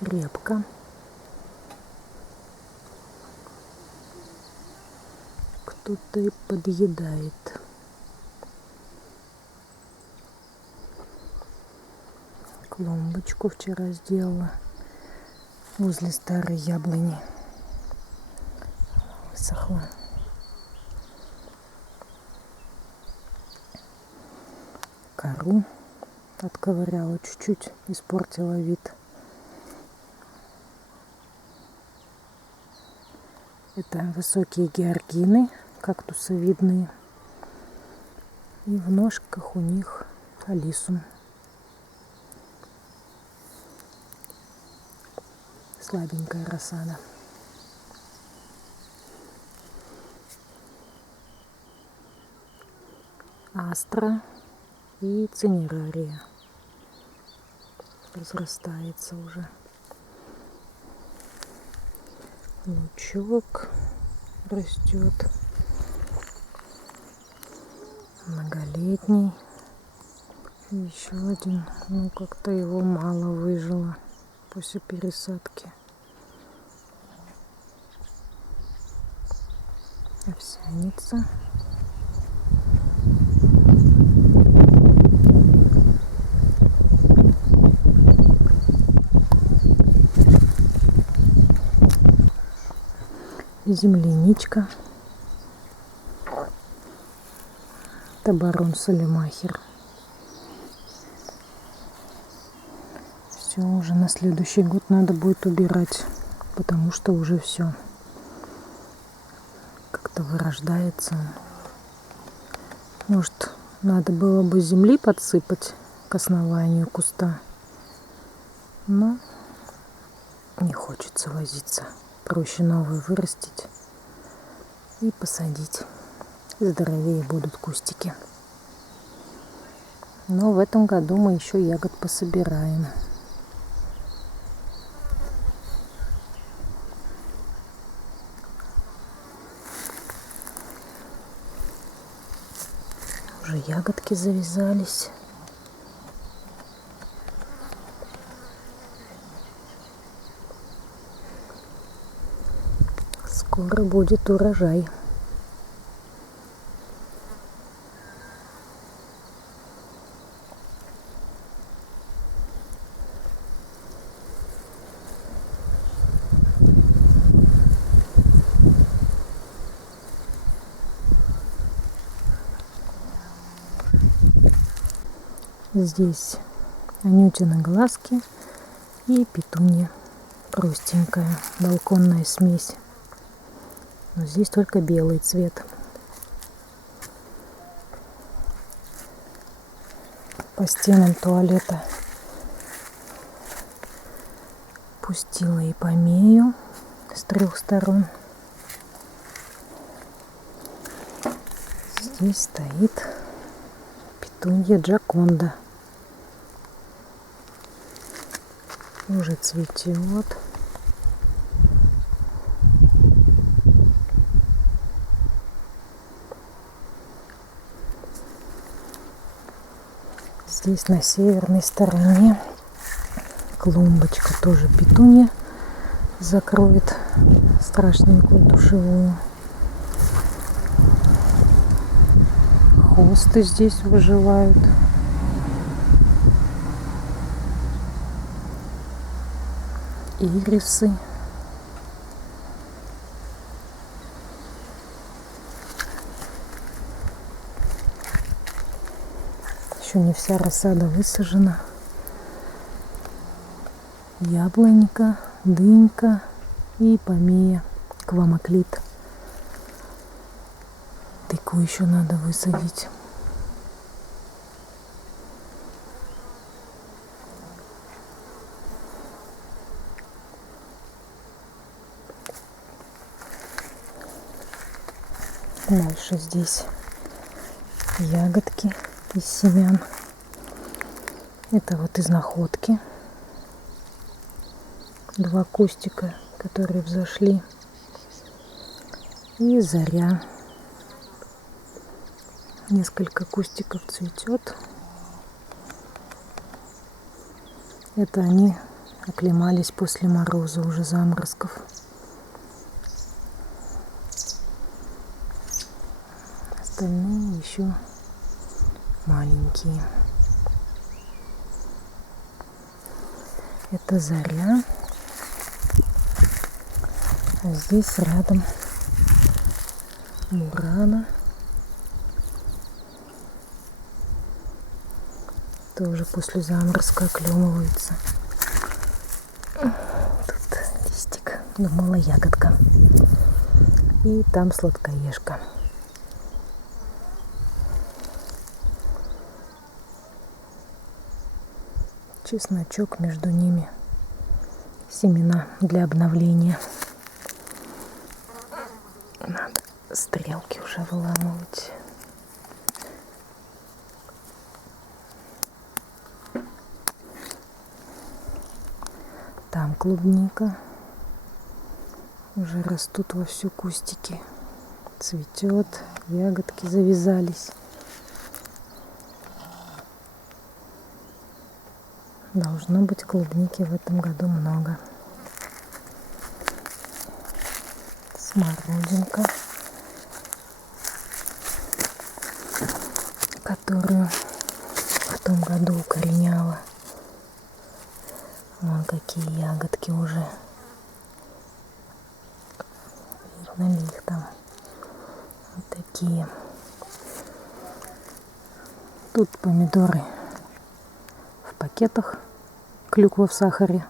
репка. Кто-то и подъедает. Клумбочку вчера сделала возле старой яблони. Высохла. Кору отковыряла чуть-чуть, испортила вид. Это высокие георгины, кактусовидные. И в ножках у них алисум. Слабенькая рассада. Астра и цинерария. Разрастается уже. Лучок растет. Многолетний. И еще один. Ну, как-то его мало выжило после пересадки. Овсяница. Земляничка. Это барон Салимахер. Все, уже на следующий год надо будет убирать, потому что уже все как-то вырождается. Может, надо было бы земли подсыпать к основанию куста, но не хочется возиться. Проще новый вырастить и посадить. Здоровее будут кустики. Но в этом году мы еще ягод пособираем. Уже ягодки завязались. Скоро будет урожай. Здесь анютины глазки и петунья простенькая, балконная смесь. Но здесь только белый цвет. По стенам туалета пустила ипомею с 3 сторон. Здесь стоит петунья Джаконда. Уже цветет. Здесь на северной стороне клумбочка, тоже петунья, закроет страшненькую душевую. Хосты здесь выживают. Ирисы. Еще не вся рассада высажена. Яблонька, дынька и помея, квамоклит. Тыкву еще надо высадить. Дальше здесь ягодки из семян. Это вот из находки. 2 кустика, которые взошли. И заря. Несколько кустиков цветет. Это они оклемались после мороза уже заморозков. Остальные еще маленькие. Это заря. А здесь рядом мурана. Тоже после заморозка оклемывается. Тут листик. Думала, ягодка. И там сладкоежка. Чесночок между ними. Семена для обновления. Надо стрелки уже выламывать. Там клубника. Уже растут вовсю кустики. Цветет, ягодки завязались. Должно быть клубники в этом году много. Смородинка, которую в том году укореняла. Вон какие ягодки уже. Видно ли их там? Вот такие. Тут помидоры в пакетах. Клюква в сахаре.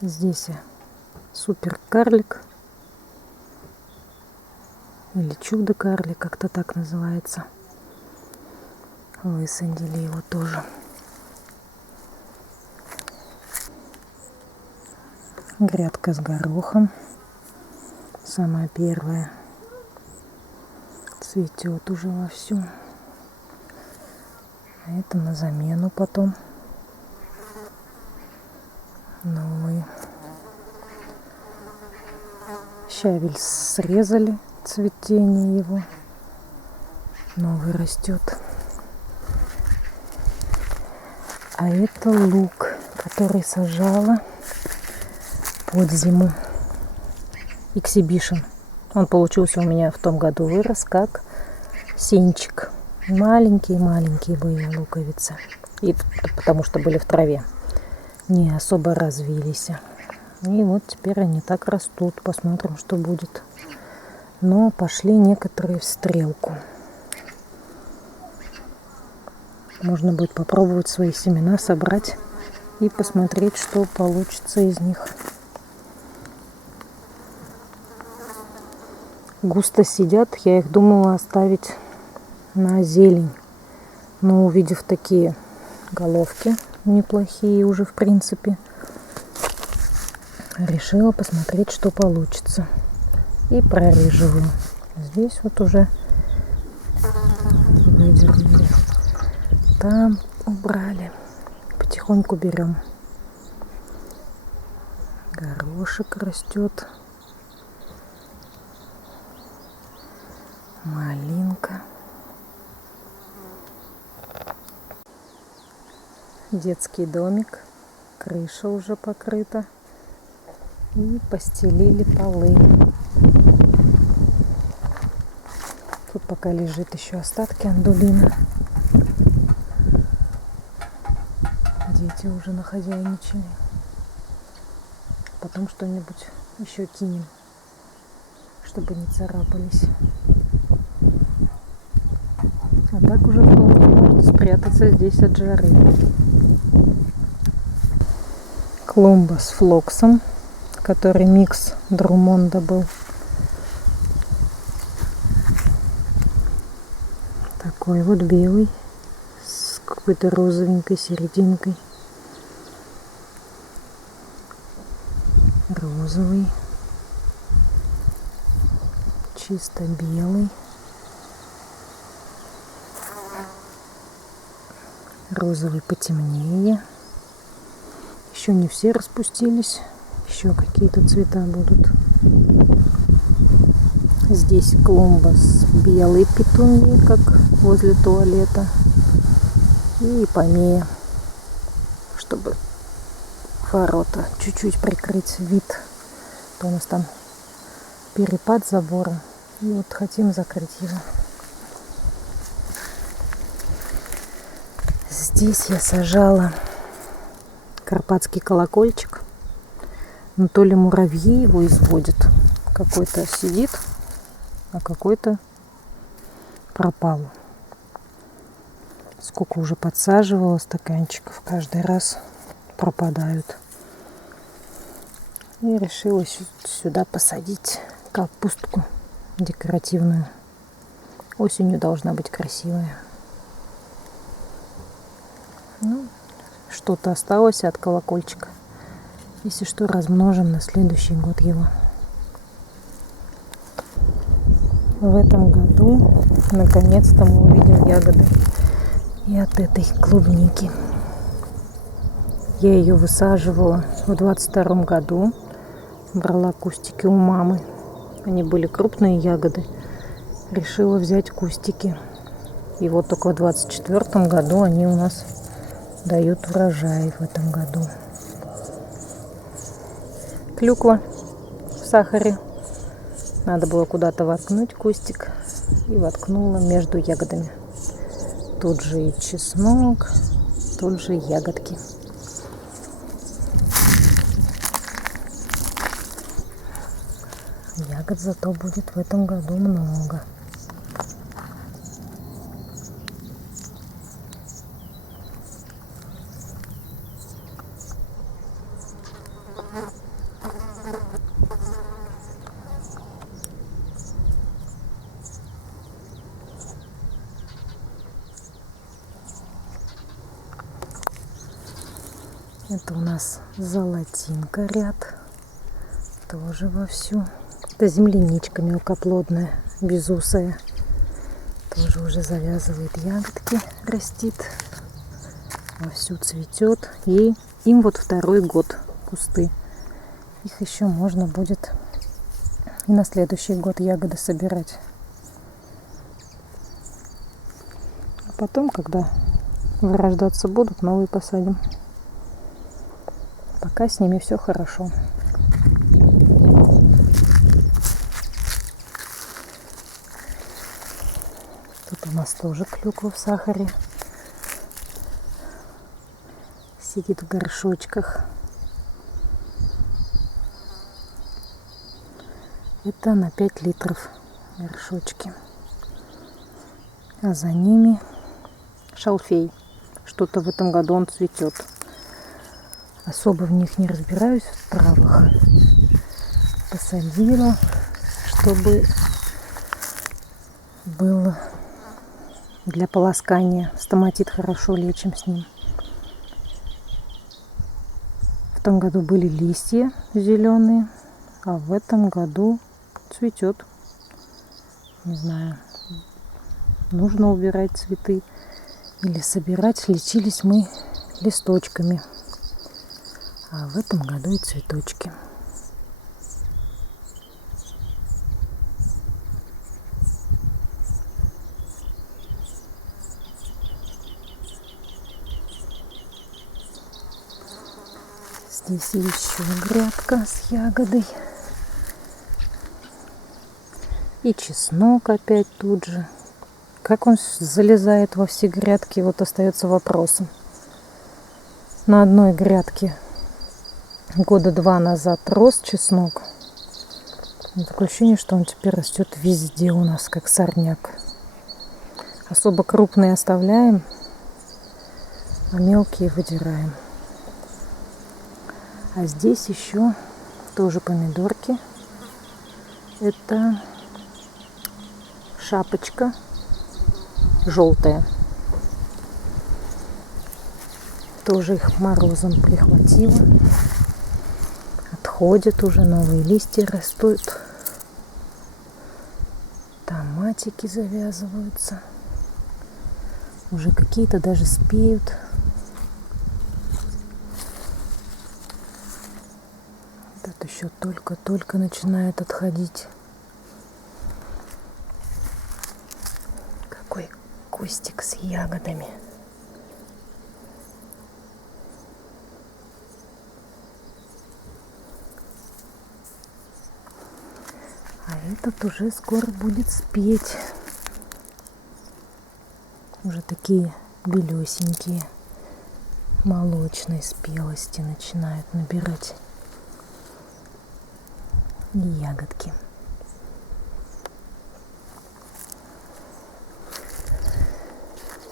Здесь супер карлик. Или чудо карлик, как-то так называется. Высадили его тоже. Грядка с горохом. Самая первая. Цветет уже вовсю. А это на замену потом. Новые. Щавель срезали, цветение его. Новый растет. А это лук, который сажала под зиму. Exhibition. Он получился у меня в том году, вырос как сенчик. Маленькие-маленькие были луковицы. И потому что были в траве. Не особо развились. И вот теперь они так растут. Посмотрим, что будет. Но пошли некоторые в стрелку. Можно будет попробовать свои семена собрать и посмотреть, что получится из них. Густо сидят. Я их думала оставить на зелень. Но увидев такие головки неплохие уже в принципе, решила посмотреть, что получится. И прореживаю. Здесь вот уже выдернули. Там убрали. Потихоньку берем. Горошек растет. Малинка. Детский домик. Крыша уже покрыта. И постелили полы. Тут пока лежит еще остатки андулина. Дети уже нахозяйничали. Потом что-нибудь еще кинем, чтобы не царапались. А так уже можно спрятаться здесь от жары. Клумба с флоксом, который микс Друмонда был. Такой вот белый с какой-то розовенькой серединкой. Розовый. Чисто белый. Розовый потемнее. Еще не все распустились. Еще какие-то цвета будут. Здесь клумба с белой петуньей, как возле туалета. И помея, чтобы ворота, чуть-чуть прикрыть вид. То у нас там перепад забора. И вот хотим закрыть его. Здесь я сажала карпатский колокольчик. Но то ли муравьи его изводят. Какой-то сидит, а какой-то пропал. Сколько уже подсаживала стаканчиков, каждый раз пропадают. И решила сюда посадить капустку декоративную. Осенью должна быть красивая. Ну, что-то осталось от колокольчика. Если что, размножим на следующий год его. В этом году наконец-то мы увидим ягоды и от этой клубники. Я ее высаживала в 22 году. Брала кустики у мамы. Они были крупные ягоды. Решила взять кустики. И вот только в 24 году они у нас дают урожай в этом году. Клюква в сахаре. Надо было куда-то воткнуть кустик. И воткнула между ягодами. Тут же и чеснок, тут же ягодки. Ягод зато будет в этом году много. Это у нас золотинка ряд. Тоже вовсю. Это земляничка мелкоплодная, безусая. Тоже уже завязывает ягодки, растит. Вовсю цветет. Им вот второй год кусты. Их еще можно будет и на следующий год ягоды собирать. А потом, когда вырождаться будут, новые посадим. Пока с ними все хорошо. Тут у нас тоже клюква в сахаре. Сидит в горшочках. Это на 5 литров горшочки. А за ними шалфей. Что-то в этом году он цветет. Особо в них не разбираюсь, в травах. Посадила, чтобы было для полоскания. Стоматит хорошо лечим с ним. В том году были листья зеленые, а в этом году цветет. Не знаю, нужно убирать цветы или собирать. Лечились мы листочками. А в этом году и цветочки. Здесь еще грядка с ягодой. И чеснок опять тут же. Как он залезает во все грядки, вот остается вопросом. На одной грядке года 2 назад рос чеснок. Такое ощущение, что он теперь растет везде у нас, как сорняк. Особо крупные оставляем, а мелкие выдираем. А здесь еще тоже помидорки. Это шапочка желтая. Тоже их морозом прихватила. Отходят уже, новые листья растут. Томатики завязываются. Уже какие-то даже спеют. Тут еще только-только начинает отходить. Какой кустик с ягодами. А этот уже скоро будет спеть. Уже такие белесенькие, молочной спелости начинают набирать ягодки.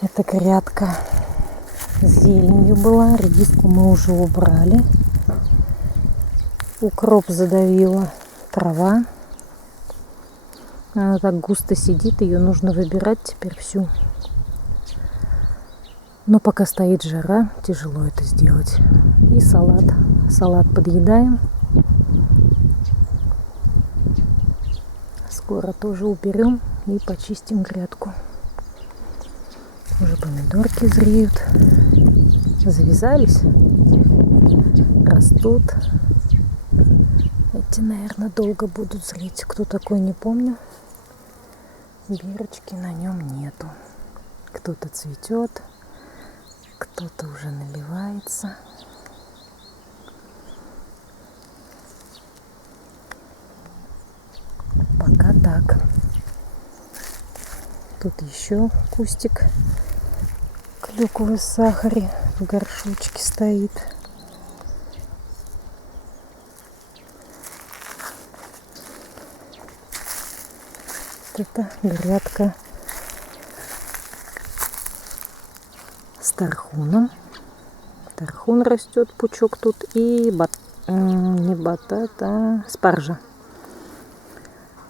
Эта грядка с зеленью была, редиску мы уже убрали. Укроп задавила трава. Она так густо сидит, ее нужно выбирать теперь всю. Но пока стоит жара, тяжело это сделать. И салат. Салат подъедаем. Скоро тоже уберем и почистим грядку. Уже помидорки зреют. Завязались. Растут. Эти, наверное, долго будут зреть. Кто такой, не помню. Бирочки на нем нету. Кто-то цветет. Кто-то уже наливается. Пока так. Тут еще кустик клюквы в сахаре в горшочке стоит. Это грядка с тархуном. Тархун растет, пучок тут, и не батат, а спаржа.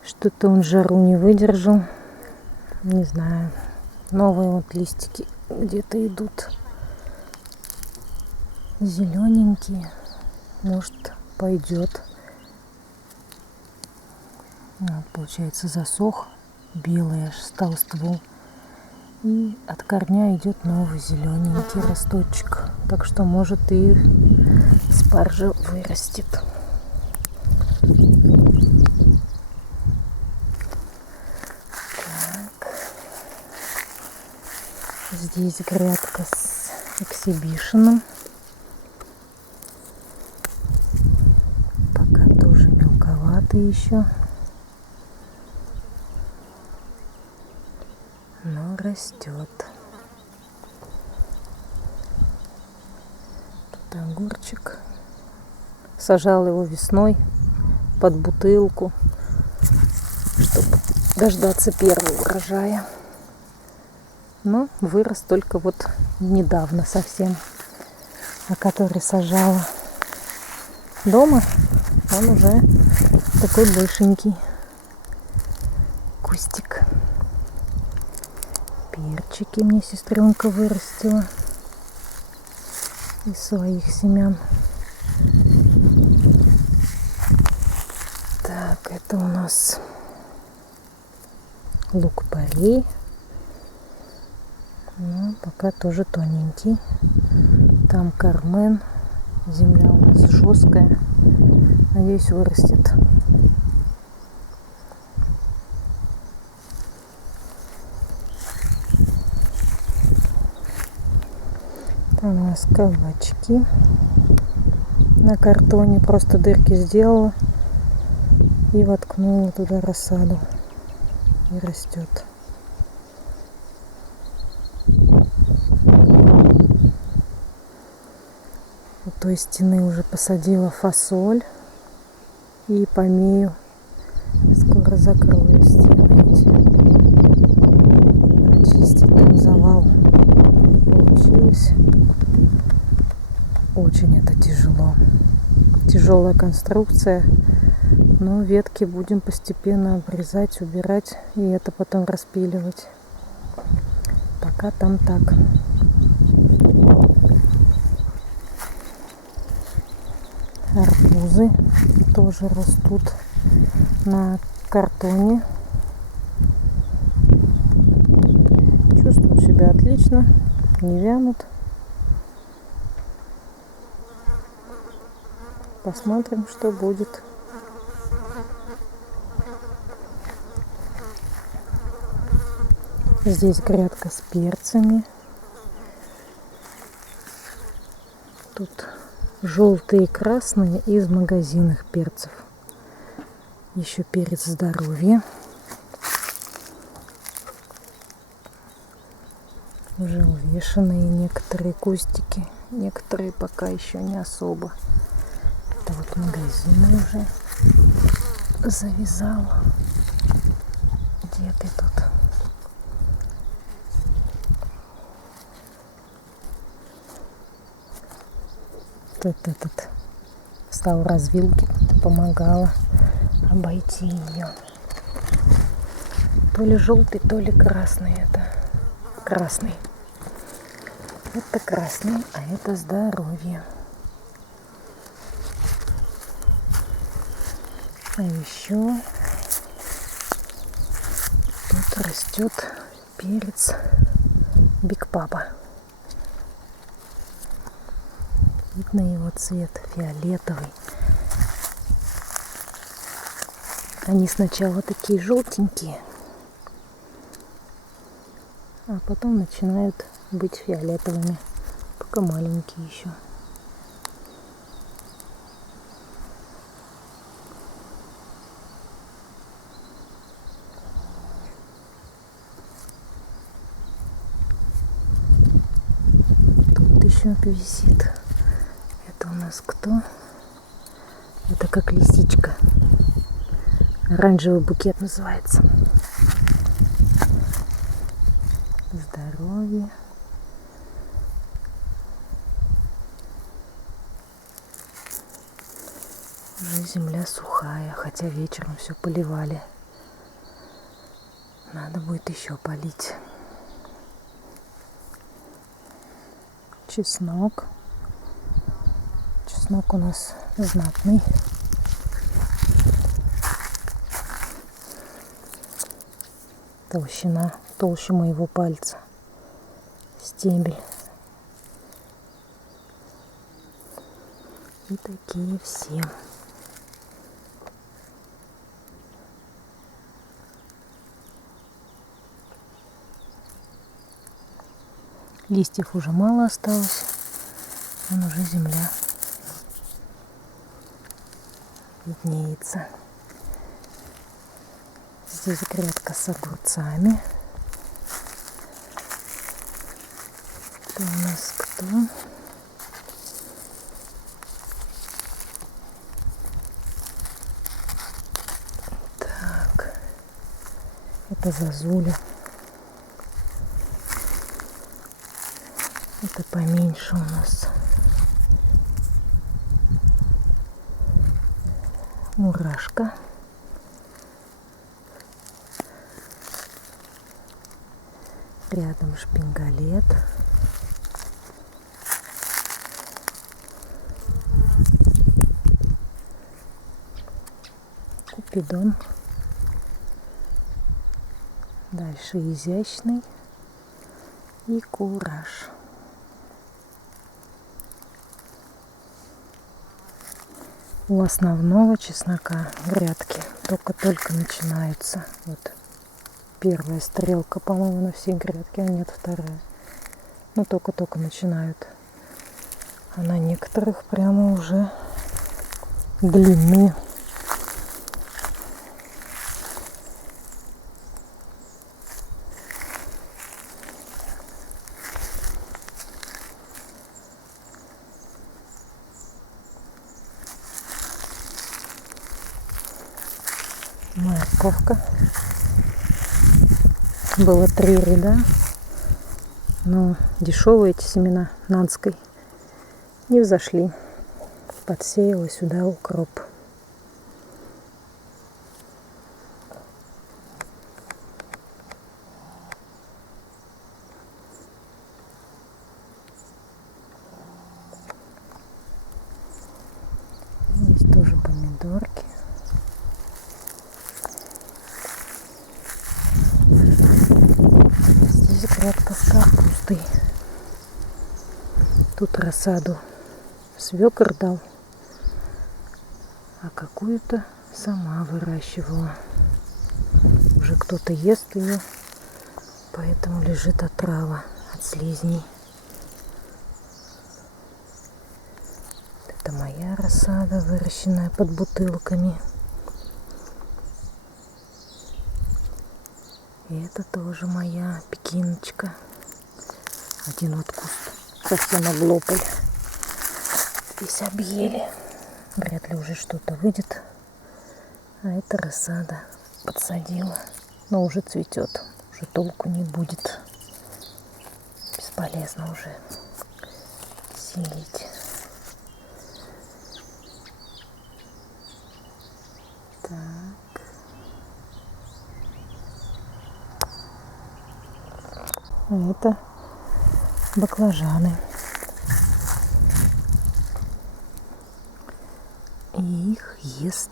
Что-то он жару не выдержал. Не знаю. Новые вот листики где-то идут. Зелененькие. Может, пойдет. Вот, получается, засох. Белый аж стал ствол. И от корня идет новый зелененький росточек. Так что, может, и спаржа вырастет. Так. Здесь грядка с эксибишеном. Пока тоже мелковато еще. Но растет. Тут огурчик. Сажал его весной под бутылку, чтобы дождаться первого урожая. Но вырос только вот недавно совсем. А который сажала дома, он уже такой большенький кустик. Перчики мне сестренка вырастила из своих семян. Так, это у нас лук-порей. Ну, пока тоже тоненький. Там кармен. Земля у нас жесткая. Надеюсь, вырастет. Там у нас кабачки на картоне. Просто дырки сделала и воткнула туда рассаду. И растет. У той стены уже посадила фасоль и помею. Скоро закрою стены эти. Очистить там завал не получилось. Очень это тяжело. Тяжелая конструкция. Но ветки будем постепенно обрезать, убирать и это потом распиливать. Пока там так. Арбузы тоже растут на картоне. Чувствуют себя отлично, не вянут. Посмотрим, что будет. Здесь грядка с перцами. Тут желтые и красные из магазинных перцев. Еще перец здоровья. Уже увешанные некоторые кустики. Некоторые пока еще не особо. Это вот магазин уже завязал. Где ты тут? Этот встал в развилке, помогала обойти ее. То ли желтый, то ли красный. Это красный. Это красный, а это здоровье. А еще тут растет перец Биг Папа. Видно его цвет фиолетовый. Они сначала такие желтенькие, а потом начинают быть фиолетовыми, пока маленькие еще. Тут еще висит. Это у нас кто? Это как лисичка. Оранжевый букет называется. Здоровье. Уже земля сухая, хотя вечером все поливали. Надо будет еще полить. Чеснок. Чеснок у нас знатный. Толщина толще моего пальца. Стебель. И такие все. Листьев уже мало осталось. Вон уже земля виднеется. Здесь грядка с огурцами. Это у нас кто? Так. Это зозуля. Это поменьше у нас. Мурашка. Рядом шпингалет. Купидон. Дальше изящный и кураж. У основного чеснока грядки только-только начинаются. Вот первая стрелка, по-моему, на всей грядке, а нет, вторая. Ну, только-только начинают. А на некоторых прямо уже длинные. Морковка. Было 3 ряда, но дешевые эти семена нанской не взошли. Подсеяла сюда укроп. Здесь тоже помидорки. Здесь грядка с капустой. Тут рассаду свекор дал, а какую-то сама выращивала. Уже кто-то ест ее, поэтому лежит отрава от слизней. Это моя рассада, выращенная под бутылками. И это тоже моя пекиночка. Один вот куст совсем облопали. Здесь объели. Вряд ли уже что-то выйдет. А это рассада подсадила. Но уже цветет. Уже толку не будет. Бесполезно уже сеять. Так. А это баклажаны. И их ест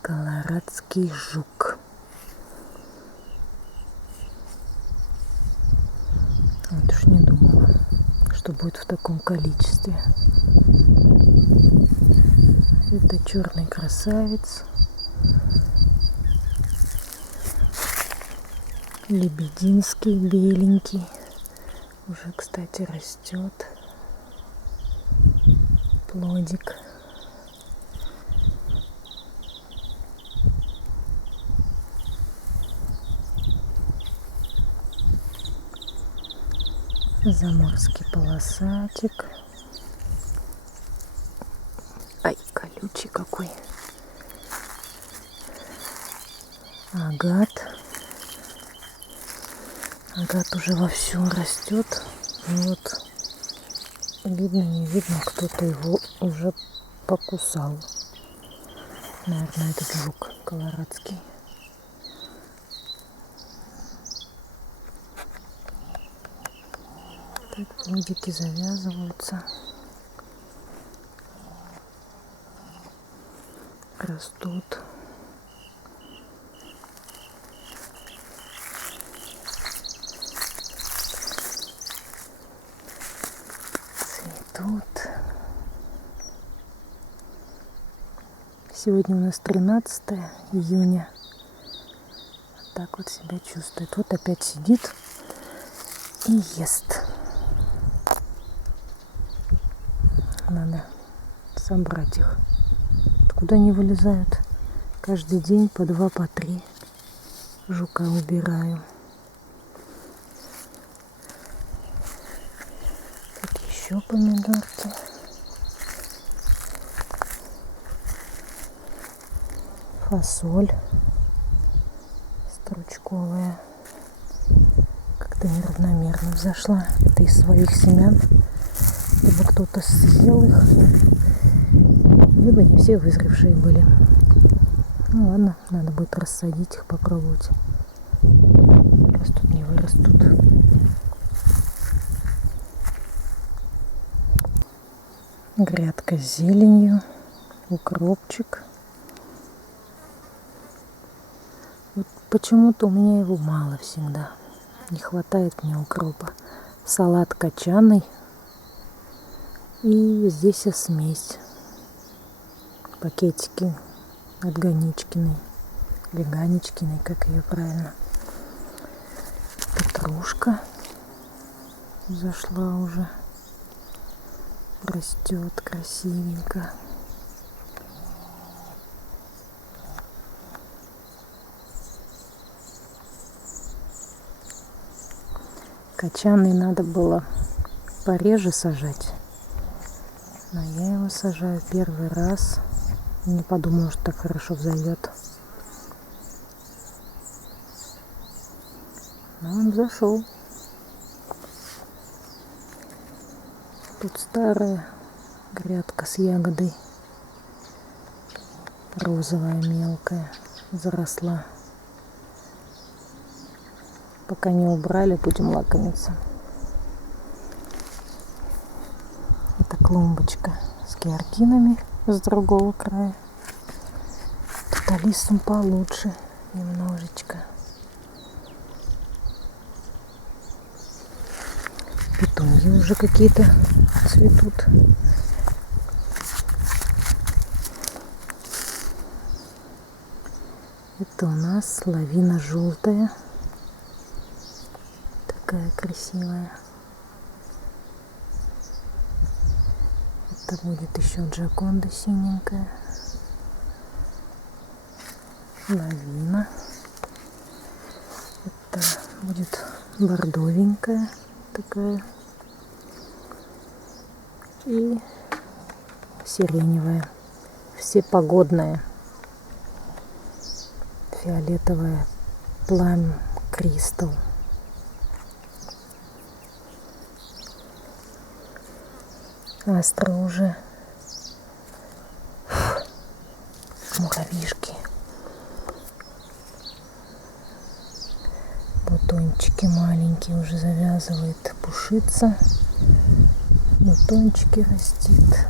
колорадский жук. Вот уж не думала, что будет в таком количестве. Это черный красавец. Лебединский, беленький. Уже, кстати, растет плодик. Заморский полосатик. Ай, колючий какой. Агат. Агат уже вовсю растет. Ну вот, видно, не видно, кто-то его уже покусал. Наверное, этот жук колорадский. Так, плодики завязываются. Растут. Цветут. Сегодня у нас 13 июня. Так вот себя чувствует. Вот опять сидит и ест. Надо собрать их. Откуда они вылезают? Каждый день по 2, по 3 жука убираю. Тут еще помидорки. Фасоль стручковая. Как-то неравномерно взошла. Это из своих семян. Либо кто-то съел их, либо не все вызревшие были. Ну ладно, надо будет рассадить их, попробовать. Вырастут, не вырастут. Грядка с зеленью, укропчик. Вот почему-то у меня его мало всегда. Не хватает мне укропа. Салат кочанный. И здесь смесь. Пакетики от Ганичкиной. Или Ганичкиной, как ее правильно. Петрушка зашла уже. Растет красивенько. Кочанный надо было пореже сажать. Но я его сажаю первый раз. Не подумала, что так хорошо взойдет. Но он взошел. Тут старая грядка с ягодой. Розовая, мелкая. Заросла. Пока не убрали, будем лакомиться. Это клумбочка с георгинами с другого края. Тут алисум получше немножечко. Петуньи уже какие-то цветут. Это у нас лавина желтая. Такая красивая. Это будет еще джаконда синенькая. Это будет бордовенькая такая. И сиреневая. Всепогодная. Фиолетовая Plum Crystal. Астра уже. Муравьишки. Бутончики маленькие уже завязывает пушиться. Бутончики растит.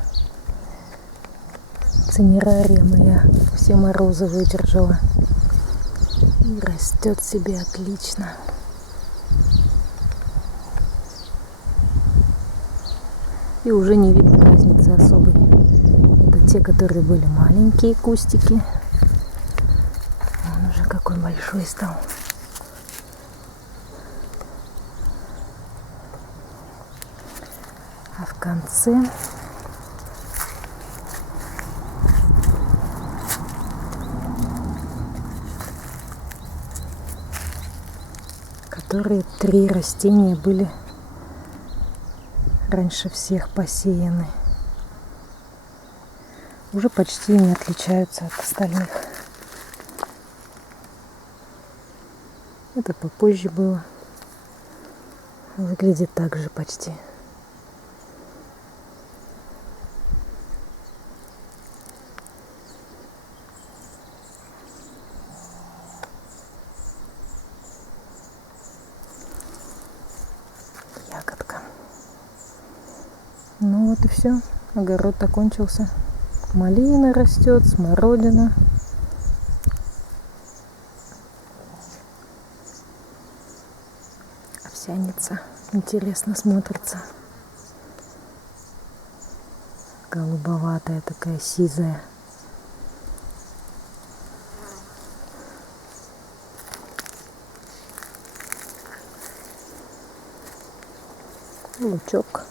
Цинерария моя все морозы выдержала. И растет себе отлично. И уже не видно разницы особой. Это те, которые были маленькие кустики. Он уже какой большой стал. А в конце которые 3 растения были раньше всех посеяны. Уже почти не отличаются от остальных. Это попозже было. Выглядит так же почти. Ягодка. Ну вот и все. Огород окончился. Малина растет, смородина. Овсяница интересно смотрится. Голубоватая такая, сизая. Лучок.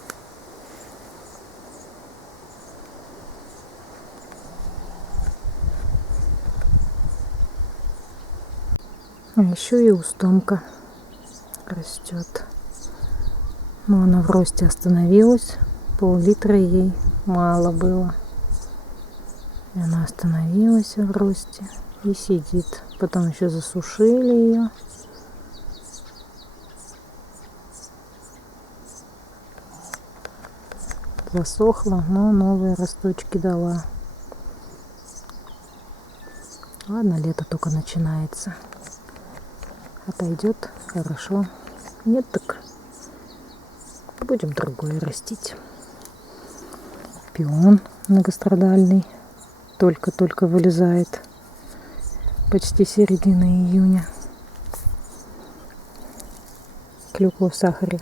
А еще и устомка растет. Но она в росте остановилась. Пол-литра ей мало было. И она остановилась в росте и сидит. Потом еще засушили ее. Засохла, но новые росточки дала. Ладно, лето только начинается. Отойдет, хорошо. Нет, так будем другое растить. Пион многострадальный. Только-только вылезает. Почти середина июня. Клюква в сахаре.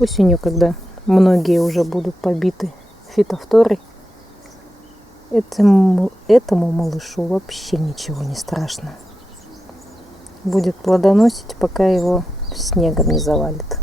Осенью, когда многие уже будут побиты фитофторой, этому малышу вообще ничего не страшно. Будет плодоносить, пока его снегом не завалит.